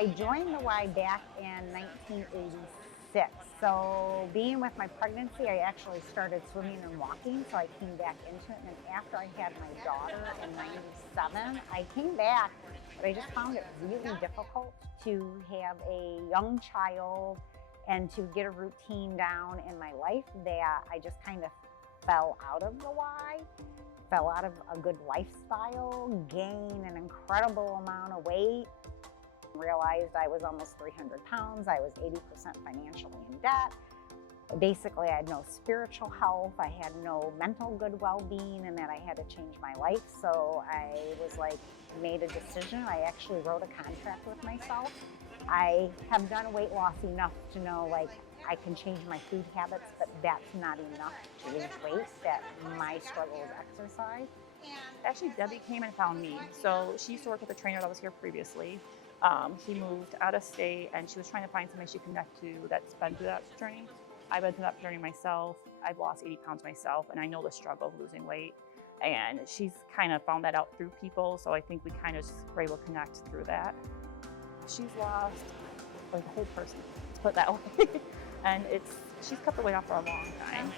I joined the Y back in 1986. So being with my pregnancy, I actually started swimming and walking. So I came back into it. And then after I had my daughter in 97, I came back, but I just found it really difficult to have a young child and to get a routine down in my life that I just kind of fell out of the Y, fell out of a good lifestyle, gained an incredible amount of weight, realized I was almost 300 pounds. I was 80% financially in debt. Basically, I had no spiritual health. I had no mental good well-being, and that I had to change my life. So I was like, made a decision. I actually wrote a contract with myself. I have done weight loss enough to know like I can change my food habits, but that's not enough to lose weight. That my struggle is exercise. Actually, Debbie came and found me. So she used to work with a trainer that was here previously. He moved out of state and she was trying to find somebody she could connect to that's been through that journey. I've been through that journey myself. I've lost 80 pounds myself and I know the struggle of losing weight. And she's kind of found that out through people. So I think we kind of were able to connect through that. She's lost like a whole person, to put it that way. And she's kept the weight off for a long time.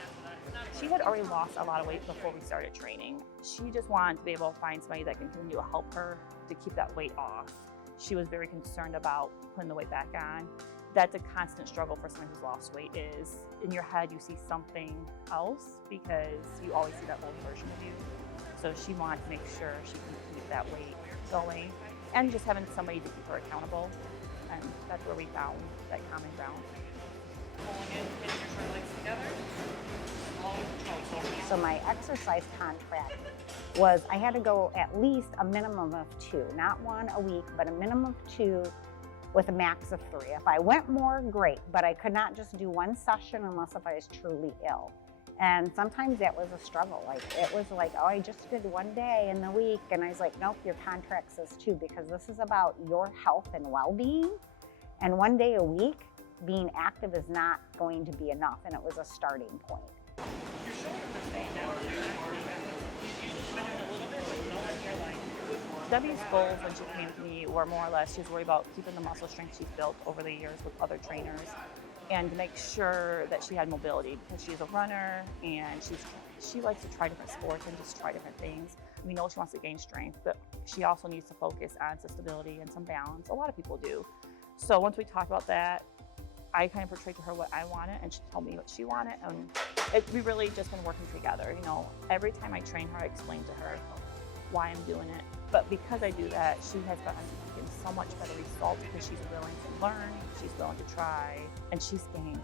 She had already lost a lot of weight before we started training. She just wanted to be able to find somebody that can continue to help her to keep that weight off. She was very concerned about putting the weight back on. That's a constant struggle for someone who's lost weight is in your head you see something else because you always see that old version of you. So she wanted to make sure she can keep that weight going and just having somebody to keep her accountable. And that's where we found that common ground. Pulling in, hitting your short legs together. So my exercise contract was I had to go at least a minimum of 2, not 1 a week, but a minimum of 2 with a max of 3. If I went more, great, but I could not just do 1 session unless if I was truly ill. And sometimes that was a struggle. Like it was like, oh, I just did 1 day in the week. And I was like, nope, your contract says 2 because this is about your health and well-being. And 1 day a week being active is not going to be enough. And it was a starting point. Your shoulders are staying down. You spin it a little bit, but no hairline. Debbie's goals when she came to me were more or less, she was worried about keeping the muscle strength she's built over the years with other trainers and to make sure that she had mobility because she's a runner and she likes to try different sports and just try different things. We know she wants to gain strength, but she also needs to focus on some stability and some balance. A lot of people do. So once we talked about that, I kind of portrayed to her what I wanted and she told me what she wanted. And we really just been working together. You know, every time I train her, I explain to her why I'm doing it. But because I do that, she has gotten so much better results because she's willing to learn, she's willing to try, and she's gained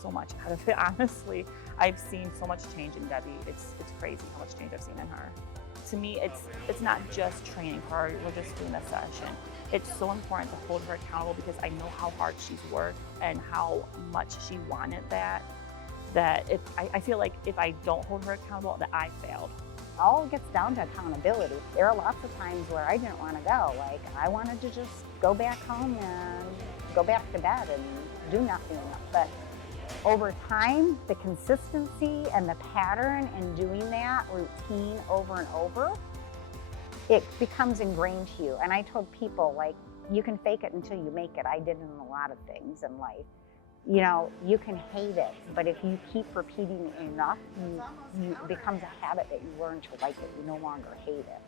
so much out of it. Honestly, I've seen so much change in Debbie. It's crazy how much change I've seen in her. To me, it's not just training her, we're just doing a session. It's so important to hold her accountable because I know how hard she's worked and how much she wanted that I feel like if I don't hold her accountable, that I failed. All gets down to accountability. There are lots of times where I didn't want to go. Like I wanted to just go back home and go back to bed and do nothing. But over time, the consistency and the pattern in doing that routine over and over, it becomes ingrained to you. And I told people, like, you can fake it until you make it. I did in a lot of things in life. You know, you can hate it, but if you keep repeating it enough, it becomes a habit that you learn to like it. You no longer hate it.